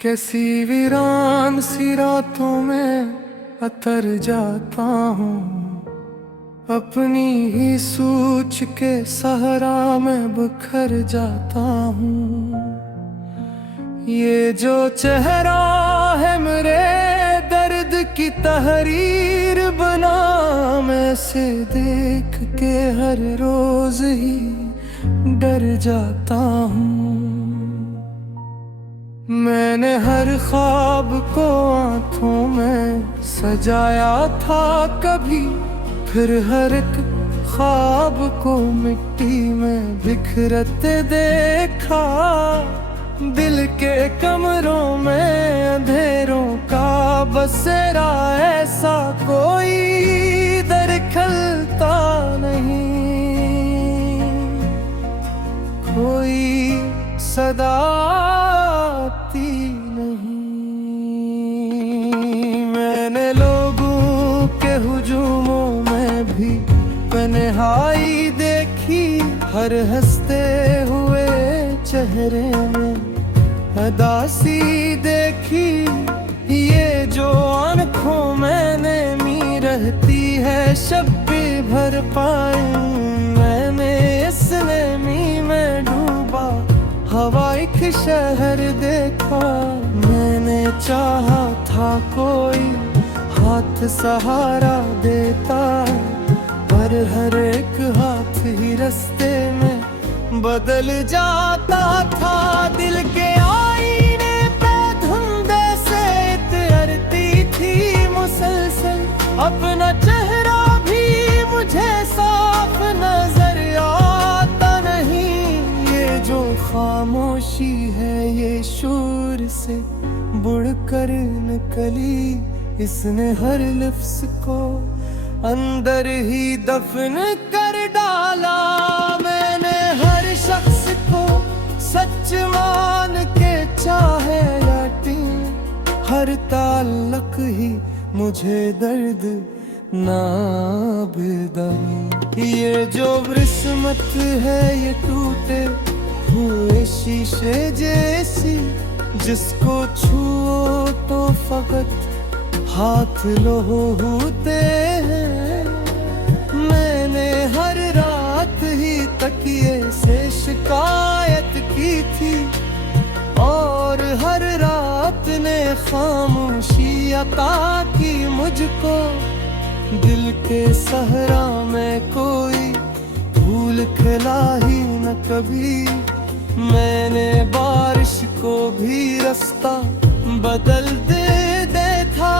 कैसी वीरान सी रातों में अतर जाता हूँ, अपनी ही सोच के सहारा में बिखर जाता हूँ। ये जो चेहरा है मेरे दर्द की तहरीर बना, मैं से देख के हर रोज ही डर जाता हूँ। मैंने हर ख्वाब को आंखों में सजाया था कभी, फिर हर एक ख्वाब को मिट्टी में बिखरते देखा। दिल के कमरों में अंधेरों का बसेरा, ऐसा कोई दर खलता नहीं, कोई सदा आती नहीं। मैंने लोगों के हुजूमों में भी तन्हाई देखी, हर हंसते हुए चेहरे में उदासी देखी। ये जो आँखों में नमी रहती है शब भर पाऊं, मैंने इस नमी में डूबा हवा एक शहर देखा। मैंने चाहा था कोई हाथ सहारा देता, पर हर एक हाथ ही रास्ते में बदल जाता था। दिल के आईने पे धुंध से इतरती थी मुसलसल, अपना चेहरा भी मुझे साफ नजर आता नहीं। ये जो खामोशी है ये शोर से बुड़कर निकली, इसने हर लफ्ज को अंदर ही दफन कर डाला। मैंने हर शख्स को सच मान के चाहे या टीम, हर ताल्लुक ही मुझे दर्द नाबेदारी। ये जो किस्मत है ये टूटे हुए शीशे जैसी, जिसको छुओ तो फकत हाथ लो होते हैं। मैंने हर रात ही तकिए से शिकायत की थी, और हर रात ने खामोशी अता की मुझको। दिल के सहरा में कोई फूल खिला ही न कभी, मैंने बारिश को भी रास्ता बदल दे था।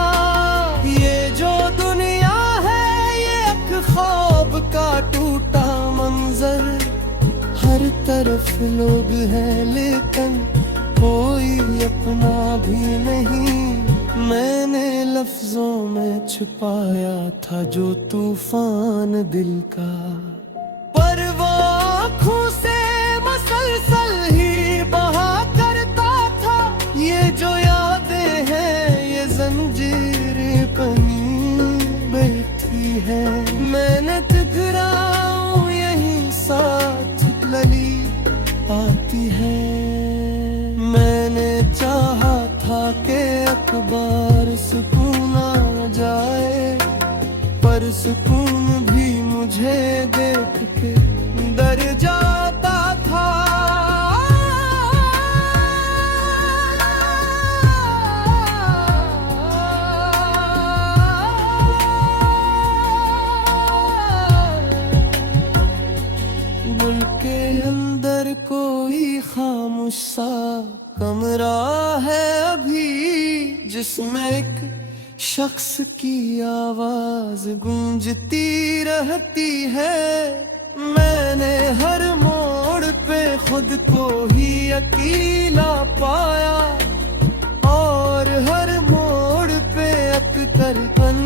ये जो दुनिया है ये एक ख्वाब का टूटा मंजर, हर तरफ लोग हैं लेकिन कोई अपना भी नहीं। मैंने लफ्जों में छुपाया था जो तूफान दिल का, पर वो आँखों से मसलसल ही बहा करता था। ये जो यादें हैं ये जंजीरें बनी बैठी है, मैंने ठुकराऊं यहीं साथ लली आती है। मैंने चाहा था कि अखबार सुकून आ जाए, पर सुकून भी मुझे देख के डर जाता था। दिल के अंदर कोई खामोश सा कमरा है अभी, जिसमें एक शख्स की आवाज गूंजती रहती है। मैंने हर मोड़ पे खुद को ही अकेला पाया, और हर मोड़ पे अक्सर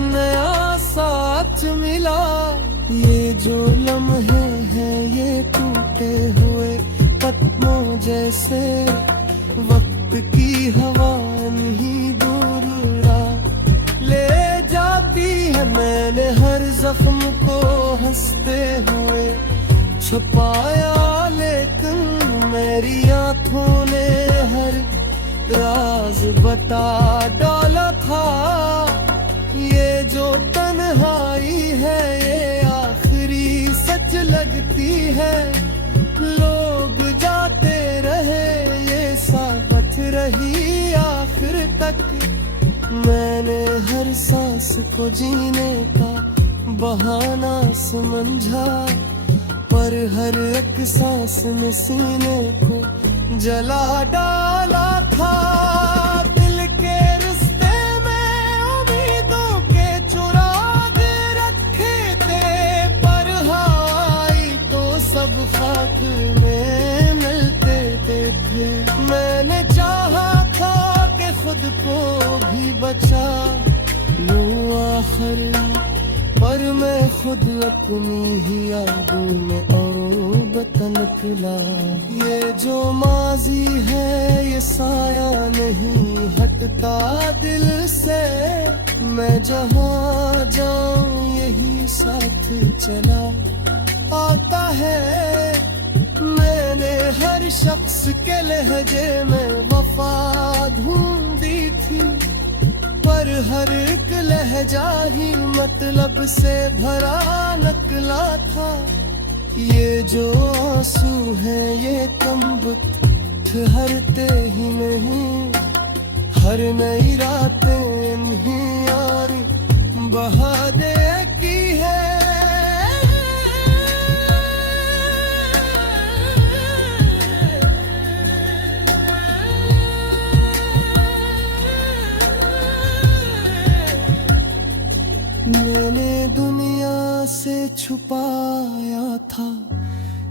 नया साथ मिला। ये जो लम्हे हैं ये टूटे हुए कदमों जैसे, वक्त की हवा नहीं दूर उड़ा ले जाती है। मैंने हर जख्म को हंसते हुए छुपाया, मेरी आंखों ने हर राज बता डाला था। ये जो तन्हाई है ये आखिरी सच लगती है। लोग जाते रहे ये साबत रही आखिर तक। मैंने हर सांस को जीने का बहाना समझा, पर हर एक सांस में सीने को जला डाला था। दिल के रिश्ते में उम्मीदों के चुराग रखे थे, पर आई तो सब खाक में मिलते थे। मैंने चाहा था कि खुद को भी बचा लूं आखिर, पर मैं खुद अपनी ही यादों में औबत निकला। ये जो माजी है ये साया नहीं हटता दिल से। मैं जहाँ जाऊँ यही साथ चला आता है। मैंने हर शख्स के लहजे में वफा ढूंढी थी, पर हर एक लहजा ही मतलब से भरा नकला था। ये जो आंसू है ये कम ठहरते ही नहीं, हर नई रातें इन्हीं यारी बहा दे की है। मैंने दुनिया से छुपाया था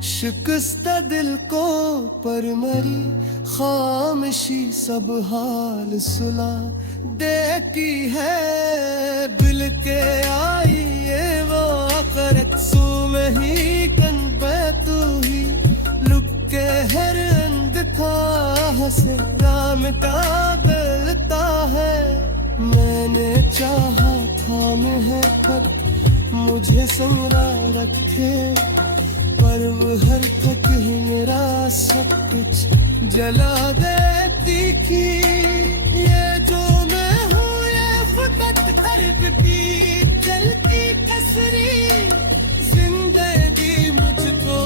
शिकस्त दिल को, पर मेरी खामोशी सब हाल सुला देती है। बिल के आई ये वो आखिरत सू में ही कन पे तू ही लुक के हर अंद था हसे राम का बिलता है। मैंने चाहा था महबत मुझे संगरा रखे, पर वो हर तक ही मेरा सब कुछ जला देती थी। ये जो मैं हूँ ये फकत खरबती चलती कसरी जिंदगी मुझको।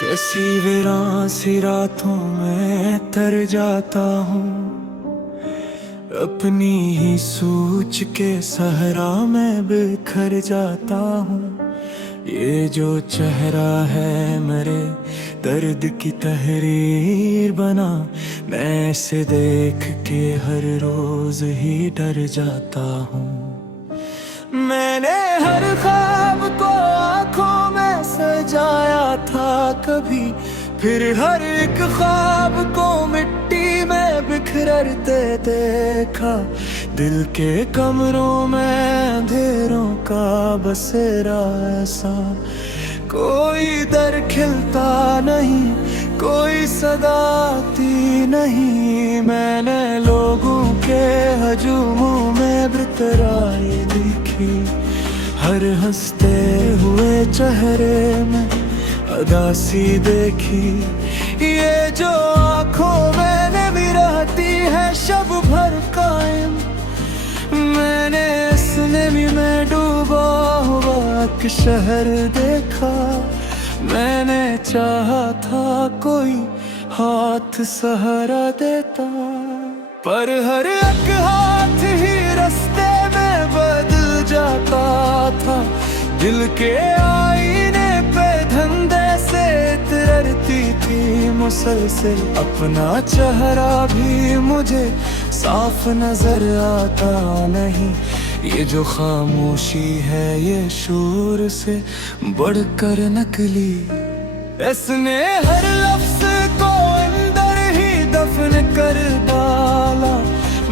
कैसी वीरान सी रातों में तर जाता हूँ, अपनी ही सोच के सहरा में बिखर जाता हूँ। ये जो चेहरा है मेरे दर्द की तहरीर बना, मैं इसे देख के हर रोज ही डर जाता हूँ। मैंने हर ख्वाब को आँखों में सजाया था कभी, फिर हर एक ख्वाब को मिट्टी में बिखरते देखा। दिल के कमरों में अंधेरों का बसेरा ऐसा, कोई दर खिलता नहीं कोई सदा आती नहीं। मैंने लोगों के हजूमों में बितराई देखी, हर हंसते हुए चेहरे में उदासी देखी। ये जो आँखों में नमी रहती है शब भर कायम, मैंने इस नमी में डूबा हुआ एक शहर देखा। मैंने चाहा था कोई हाथ सहारा देता, पर हर एक हाथ ही रास्ते में बदल जाता था। दिल के आईने पे धंधे से तरती थी मुसलसल, अपना चेहरा भी मुझे साफ नजर आता नहीं। ये जो खामोशी है ये शोर से बढ़कर नकली, इसने हर लफ्ज को अंदर ही दफन कर डाला।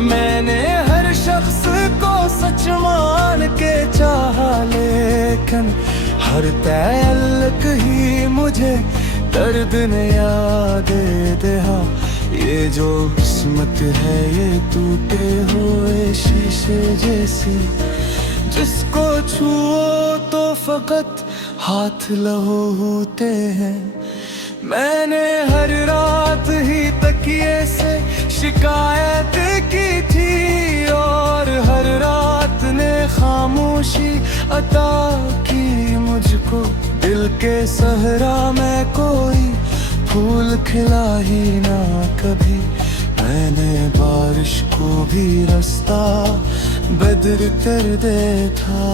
मैंने हर शख्स को सच मान के लेकिन हर तल्लक ही मुझे दर्द ने याद दे। हाँ, ये जो किस्मत है ये टूटे हुए शीशे जैसी, जिसको छुओ तो फकत हाथ लहू होते हैं। मैंने हर रात ही तकिए से शिकायत की थी और हर रात ने खामोशी अता की मुझको। दिल के सहरा में कोई फूल खिला ही ना कभी। मैंने बारिश को भी रास्ता बदल कर दे था।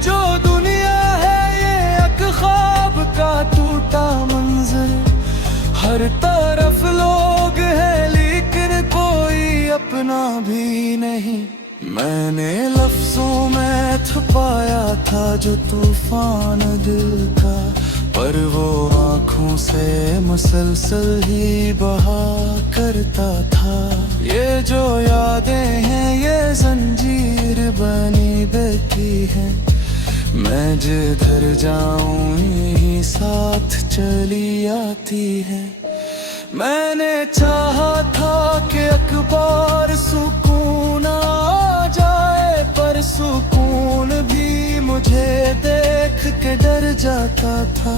जो दुनिया है ये एक ख्वाब का टूटा मंजर, हर तरफ लोग हैं लेकिन कोई अपना भी नहीं। मैंने लफ्जों में छुपाया था जो तूफान दिल का, पर वो आँखों से मुसलसल ही बहा करता था। ये जो यादें हैं ये जंजीर बनी बैठी हैं, मैं जिधर जाऊं यही साथ चली आती है। मैंने चाहा था कि अखबार सुकून आ जाए, पर सुकून भी मुझे देख के डर जाता था।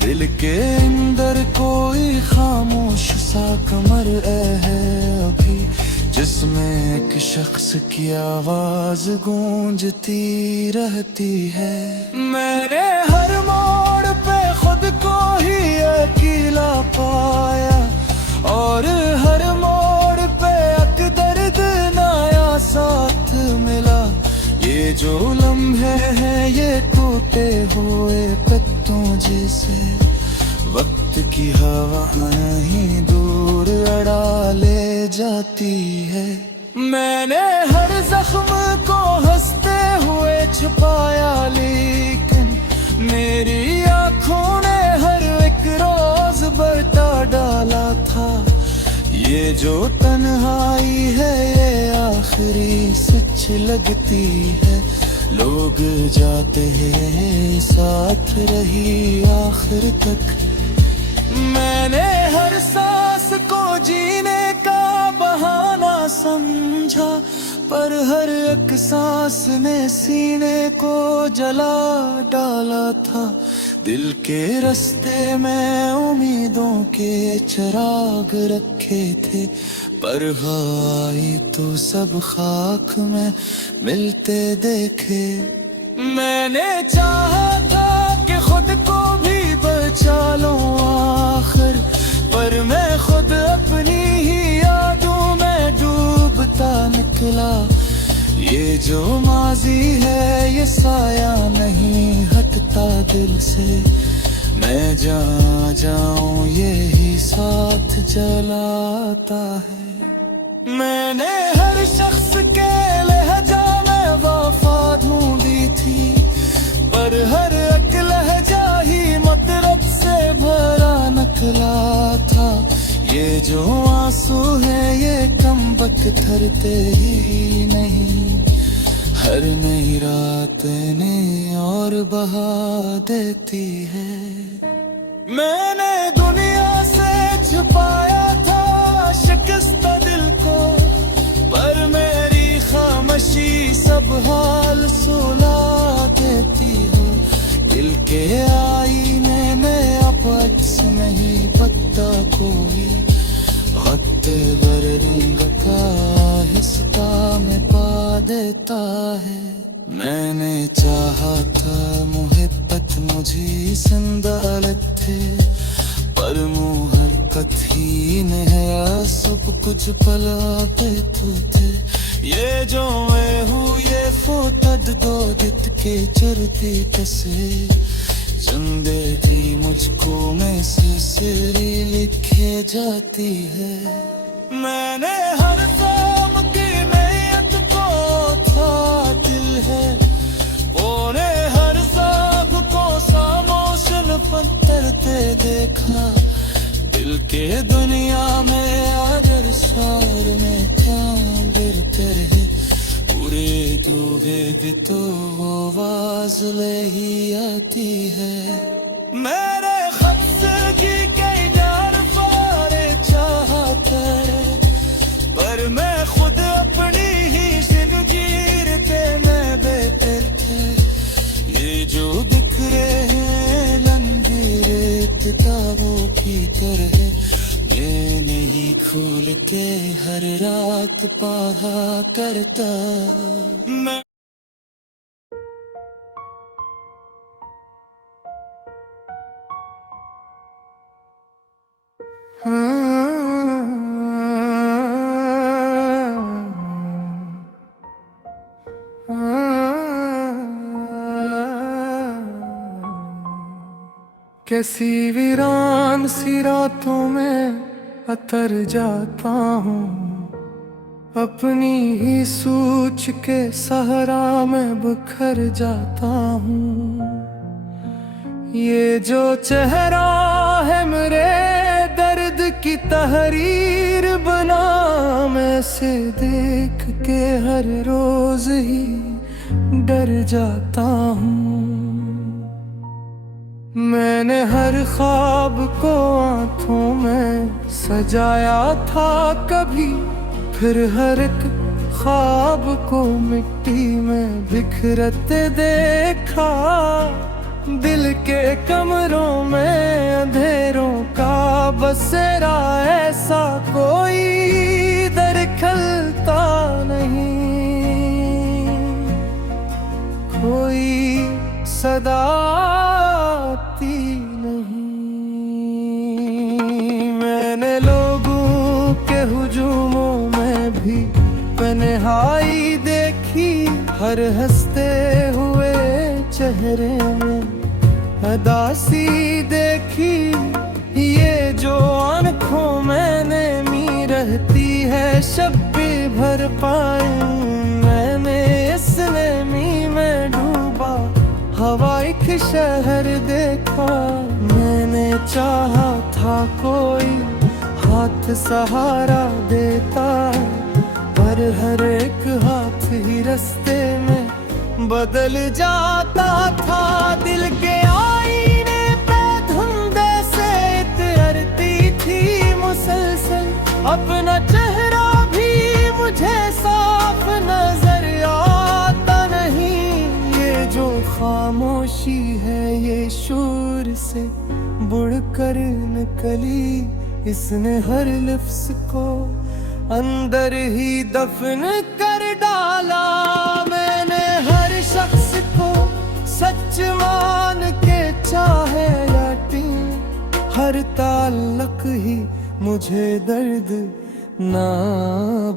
दिल के अंदर कोई खामोश सा कमर है अभी, जिसमें एक शख्स की आवाज गूंजती रहती है। मैंने हर मोड़ पे खुद को ही अकेला पाया और हर मोड़ पे एक दर्द नया साथ मिला। ये जो लम्हे हैं ये टूटे हुए पत्तों जैसे, वक्त की हवा ही दूर अड़ा ले जाती है। मैंने हर जख्म को हंसते हुए छुपाया, लेकिन मेरी आंखों ने हर एक रोज बता डाला था। ये जो तन्हाई है ये आखिरी सच लगती है। लोग जाते हैं साथ रही आखिर तक। मैंने हर सांस को जीने का बहाना समझा, पर हर एक सांस ने सीने को जला डाला था। दिल के रास्ते में उम्मीदों के चिराग रखे थे, पर आई तो सब खाक में मिलते देखे। मैंने चाहा था कि खुद को भी बचा लो आखिर, पर मैं खुद अपनी ही यादों में डूबता निकला। ये जो माजी है ये साया नहीं हटता दिल से, मैं जहाँ जाऊं यही साथ जलाता है। मैंने हर शख्स के लहजा में वफा ढूंढी थी, पर हर एक लहजा ही मतलब से भरा निकला था। ये जो आंसू है ये कम थरते ही नहीं, हर नई रात ने और बहा देती है। मैंने दुनिया से छुपाया था शिकस्ता दिल को, पर मेरी खामोशी सब हाल सुला देती हो। दिल के आईने में अब अक्स नहीं पता कोई, खत बर रंग का हिस्सा में पा देता है। मैंने चाहा था मोहब्बत मुझे जिंदा रखे, पर मुँह हरकत ही ने है सब कुछ पला पे तू थे। ये जो मैं हूँ ये फोटद दो दित के चरती तसे, चंदे की मुझको में सिरी लिखे जाती है। मैंने हर काम की नीयत को था दिल है, ओने हर साब को सामोशन पत फिर तो वो आवाज ले ही आती है, मेरे खफसगी के यार फारे चाहता है, पर मैं खुद अपनी ही जिंदगी पे मैं बेहतर है। ये जो बिखरे हैं लंबी किताबों की तरह, ये नहीं खोल के हर रात पढ़ा करता मैं। कैसी वीरान सी रातों में अतर जाता हूँ, अपनी ही सोच के सहारा में बिखर जाता हूँ। ये जो चेहरा है मेरे दर्द की तहरीर बना, मैं से देख के हर रोज ही डर जाता हूँ। मैंने हर ख्वाब को आंखों में सजाया था कभी, फिर हर एक ख्वाब को मिट्टी में बिखरते देखा। दिल के कमरों में अंधेरों का बसेरा, ऐसा कोई दरखलता नहीं, कोई सदा आती नहीं। मैंने लोगों के हुजूमों में भी तन्हाई देखी, हर हंसते हुए चेहरे में उदासी देखी। ये जो आँखों में नमी रहती है शब्बे भर पाऊं, मैंने इस नमी में डूबा हवा एक शहर देखा। मैंने चाहा था कोई हाथ सहारा देता, पर हर एक हाथ ही रास्ते में बदल जाता था। दिल के आईने पे धुंध से इतरती थी मुसलसल, अपना चेहरा भी मुझे साफ नजर आता नहीं। ये जो खामोशी है ये शोर से बुड़कर निकली, इसने हर लफ्ज को अंदर ही दफन कर डाला। मैंने हर शख्स को सच मान के चाहे या टीम, हर ताल्लुक ही मुझे दर्द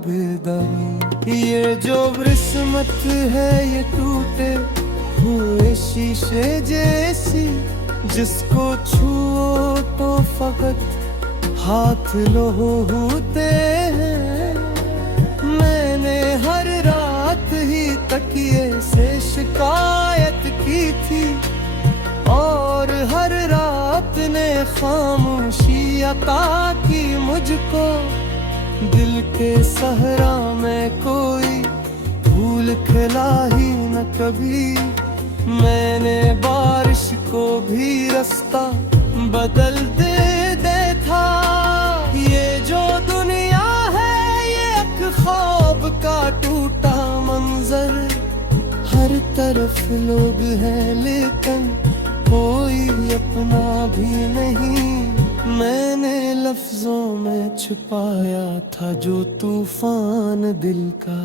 नाबेदारी। ये जो किस्मत है ये टूटे हुए शीशे जैसी, जिसको छुओ तो फकत हाथ लो होते हैं। मैंने हर रात ही तकिए से शिकायत की थी, और हर रात ने खामोशी अता की मुझको। दिल के सहरा में कोई फूल खिला ही न कभी, मैंने बारिश को भी रास्ता बदल दे था। ये जो दुनिया है ये एक ख्वाब का टूटा मंजर, हर तरफ लोग हैं लेकिन कोई अपना भी नहीं। मैंने लफ्जों में छुपाया था जो तूफान दिल का,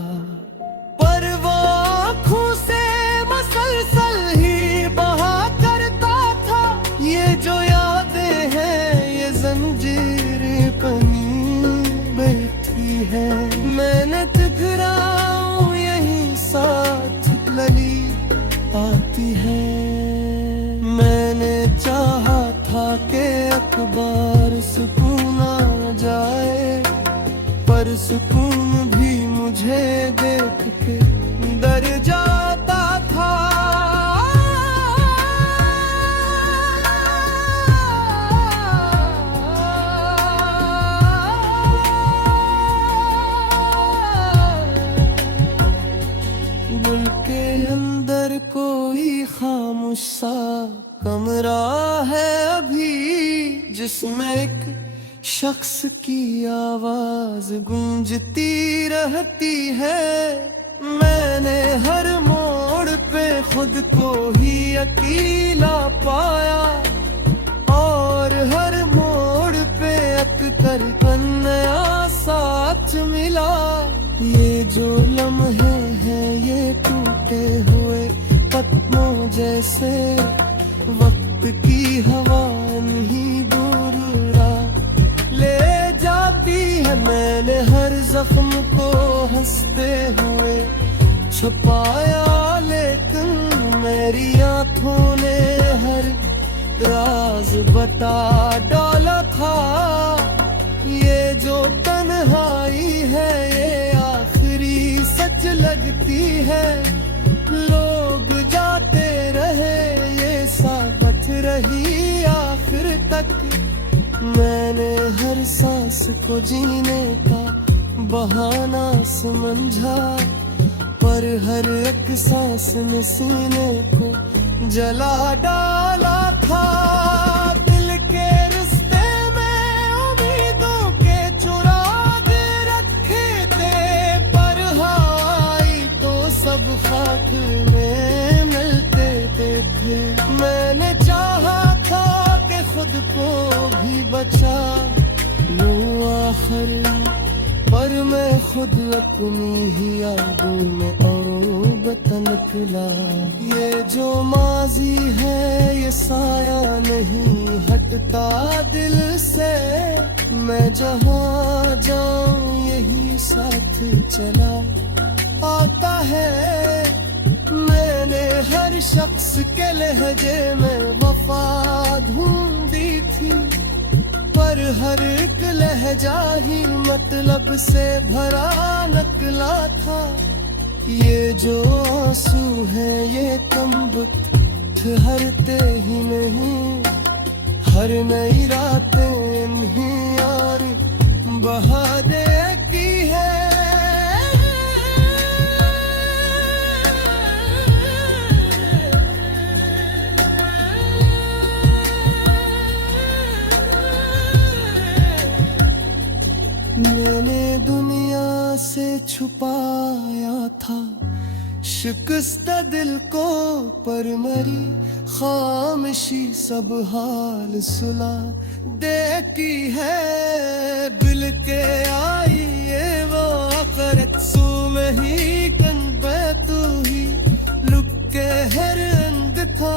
पर वो आँखों से मसलसल ही बहा करता था। ये जो यादें हैं ये जंजीरें बनी बैठी है, मैंने ठुकराऊं यही साथ लली आती है। मैंने चाहा था कि अखबार सुकून आ जाए, पर सुकून भी मुझे देख के डर जाता था। दिल के कोई खामोश सा कमरा है अभी, जिसमें एक शख्स की आवाज गूंजती रहती है। मैंने हर मोड़ पे खुद को ही अकेला पाया, और हर मोड़ पे अक्सर नया साथ मिला। ये जो लम्हे हैं ये टूटे हुए पत्तों जैसे, वक्त की हवा नहीं दूर ले जाती है। मैंने हर जख्म को हंसते हुए छुपाया, लेकिन मेरी आंखों ने हर राज बता डाला था। ये जो तन्हाई है ये आखिरी सच लगती है। लोग जाते रहे ये साबत रही आखिर तक। मैंने हर सांस को जीने का बहाना समझा, पर हर एक सांस ने सीने को जला डाला था। दिल के रिश्ते में उम्मीदों के चुराग रखे थे, पर हवाई तो सब खाक में मिलते थे। मैंने चाहा था कि खुद को भी बचा लूं आखिर, पर मैं खुद अपनी ही यादों में औबतन निकला। ये जो माजी है ये साया नहीं हटता दिल से, मैं जहाँ जाऊँ यही साथ चला आता है। मैंने हर शख्स के लहजे में वफा ढूंढी थी, पर हर एक लहजा ही मतलब से भरा नकला था। ये जो आंसू है ये कम वक्त ठहरते ही नहीं, हर नई रातें इन्हीं यार बहा देती है। मैंने दुनिया से छुपाया था शिकस्त दिल को, पर मेरी खामोशी सब हाल सुला देती है। बिल के आई ये वो आखिरत सू में ही कन पे तू ही लुक के हर अंद था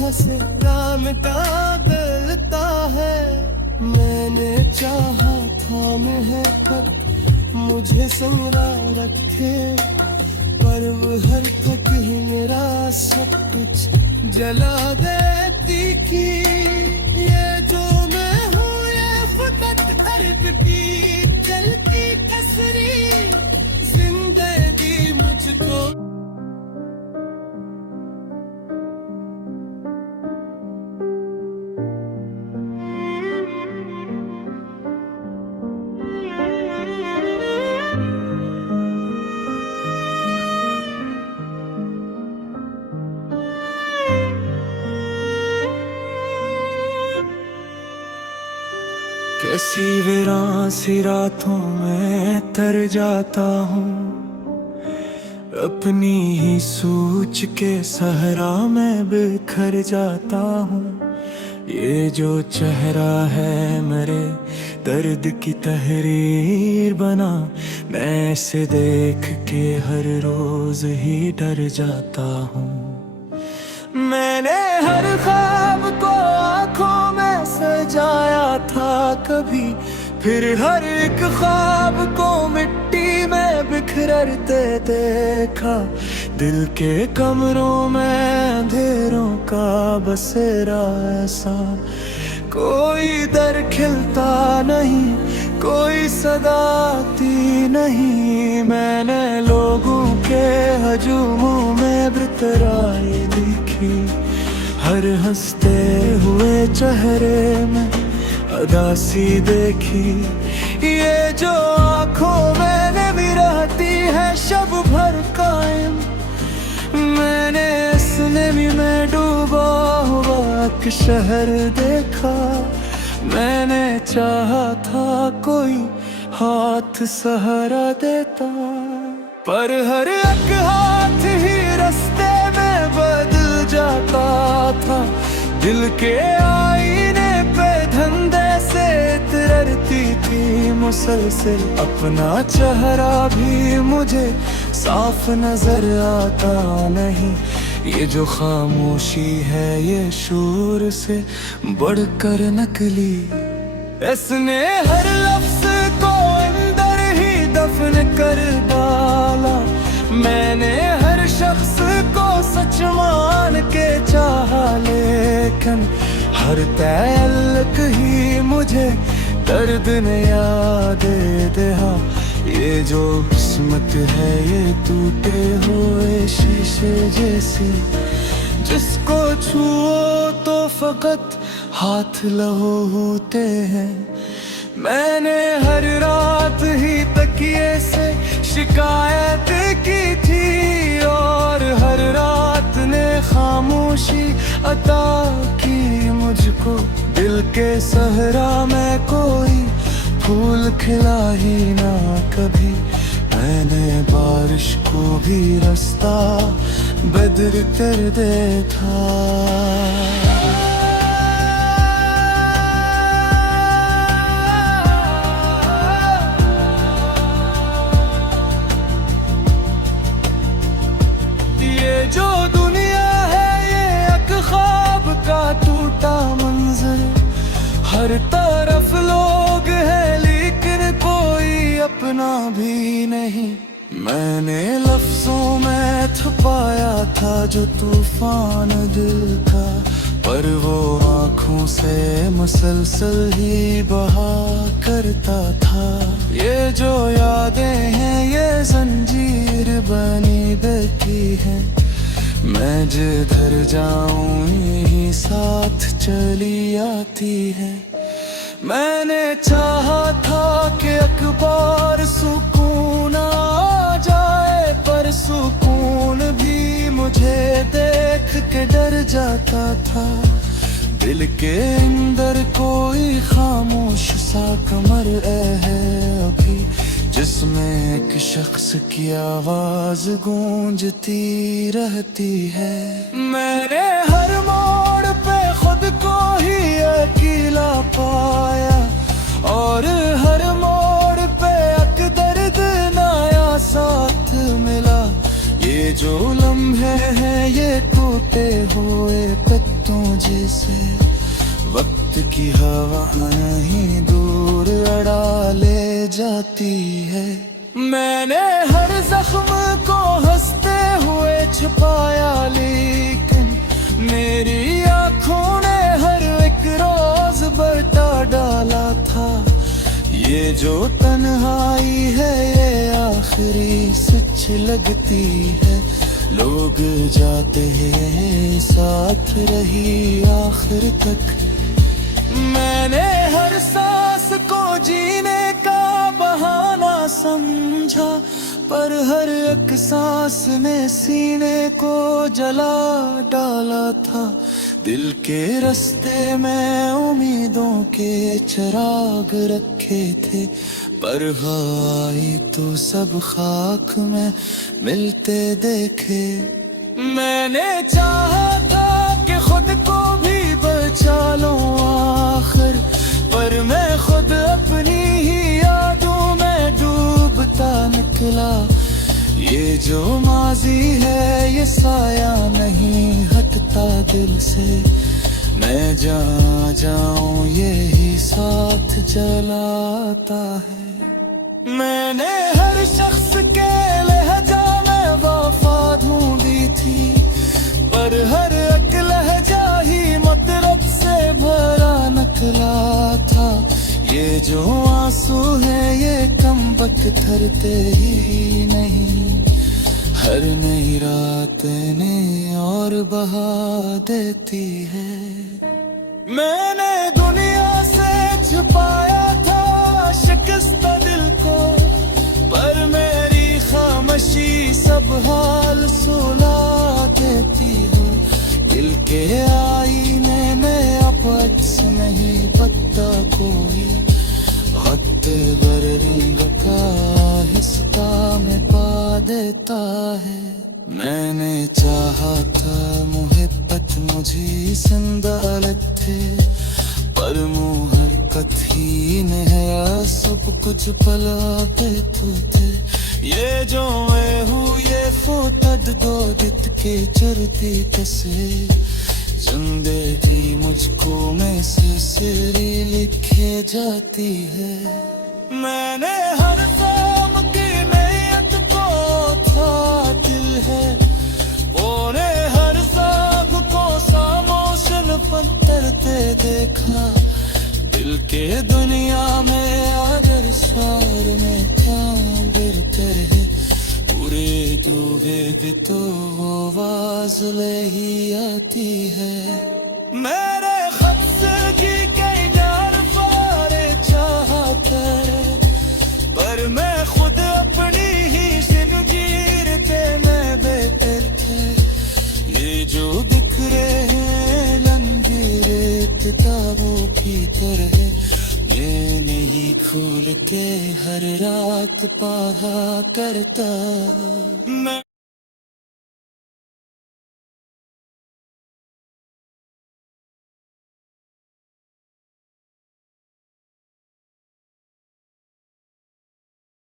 हंसे राम का दिलता है। मैंने चाहा था महबत मुझे संगरा रखे, पर वो हर तक ही मेरा सब कुछ जला देती थी। ये जो मैं हूँ ये फकत खर्द की चलती कसरी जिंदगी मुझको। कैसी वीरान सी रातों में तर जाता हूँ, अपनी ही सोच के सहरा में बिखर जाता हूँ। ये जो चेहरा है मेरे दर्द की तहरीर बना, मैं इसे देख के हर रोज ही डर जाता हूँ। मैंने हर ख्वाब को आँखों में सजाया था कभी, फिर हर एक ख्वाब को मिट्टी में बिखरते देखा। दिल के कमरों में अंधेरों का बसेरा ऐसा, कोई दर खिलता नहीं कोई सदा आती नहीं। मैंने लोगों के हजूमों में बितराई देखी, हर हंसते हुए चेहरे में उदासी देखी। ये जो आँखों में भी रहती है शब भर कायम, मैंने एक शहर देखा, मैंने चाहा था कोई हाथ सहारा देता, पर हर एक हाथ ही रास्ते में बदल जाता था। दिल के आईने पे धंधे से तरती थी मुसलसल, अपना चेहरा भी मुझे साफ नजर आता नहीं। ये जो खामोशी है ये शोर से बढ़कर नकली, इसने हर लफ्ज को अंदर ही दफन कर डाला। मैंने हर शख्स को सच मान के चाहा, लेकिन हर तअल्लुक ही मुझे दर्द ने याद दिया। ये जो किस्मत है ये टूटे हुए शीशे जैसी, जिसको छुओ तो फकत हाथ लहो होते हैं। मैंने हर रात ही तकिए से शिकायत की थी, और हर रात ने खामोशी अता की मुझको। दिल के सहरा में कोई फूल खिला ही ना कभी, मैंने बारिश को भी रास्ता बदल कर देखा। ये जो दुनिया है ये एक ख्वाब का टूटा मंजर, हर तरफ लोग हैं लेकिन कोई अपना भी नहीं। मैंने लफ्जों में छुपाया था जो तूफान दिल का, पर वो आँखों से मुसलसल ही बहा करता था। ये जो यादें हैं ये जंजीर बनी बैठी हैं, मैं जिधर जाऊं यही साथ चली आती है। मैंने चाहा था कि अखबार सुकून आ जाए, पर सुकून भी मुझे देख के डर जाता था। दिल के अंदर कोई खामोश सा कमर है अभी, जिसमें एक शख्स की आवाज गूंजती रहती है। मैंने हर मोड़ पे खुद को ही अकेला पाया, और हर मोड़ पे एक दर्द नया साथ मिला। ये जो लम्हे हैं ये टूटे हुए पत्तों जैसे, वक्त की हवा नहीं दूर अड़ा ले जाती है। मैंने हर जख्म को हंसते हुए छुपाया, लेकिन मेरी आँखों ने हर एक रोज बरता डाला था। ये जो तन्हाई है ये आखिरी सच लगती है, लोग जाते हैं साथ रही आखिर तक। मैंने हर सांस को जीने का बहाना समझा, पर हर एक सांस ने सीने को जला डाला था। दिल के रास्ते में उम्मीदों के चिराग रखे थे, पर आई तो सब खाक में मिलते देखे। मैंने चाहा था कि खुद को भी बचा लूं आखिर, पर मैं खुद अपनी ही यादों में डूबता निकला। ये जो माजी है ये साया नहीं हटता दिल से, मैं जहाँ जाऊं यही साथ जलाता है। मैंने हर शख्स के लहजा में वफा ढूंढी थी, पर हर एक लहजा ही मतलब से भरा निकला था। ये जो आंसू है ये कम वक्त ठहरते ही नहीं, हर नई रात ने और बहा देती है। मैंने दुनिया से छुपाया था शिकस्ता दिल को, पर मेरी खामोशी सब हाल सुला देती है। दिल के आईने में होता है। मैंने चाहा था मोहब्बत मुझे संदालत थे, पर मोहर कथीन है या सब कुछ भला पे तू थे। ये जो मैं हूँ ये फोटद दो दित के चरती तसे, जिंदगी मुझको में सिलसिली लिखे जाती है। मैंने हर काम की नियत को था दिल है, ओने हर साख को सामोशन पत्थरते देखा। दिल के दुनिया में आदर सार में क्या बेहतर है, पूरे दुहे भी तो आवाज ले ही आती है। मेरे खफसगी कई नार पारे चाहता है, पर मैं खुद अपनी ही ज़िंदगी पे मैं बेहतर थे। ये जो बिखरे हैं लंगीरे किताबों की तरह, ये नहीं खोल के हर रात पढ़ा करता मैं।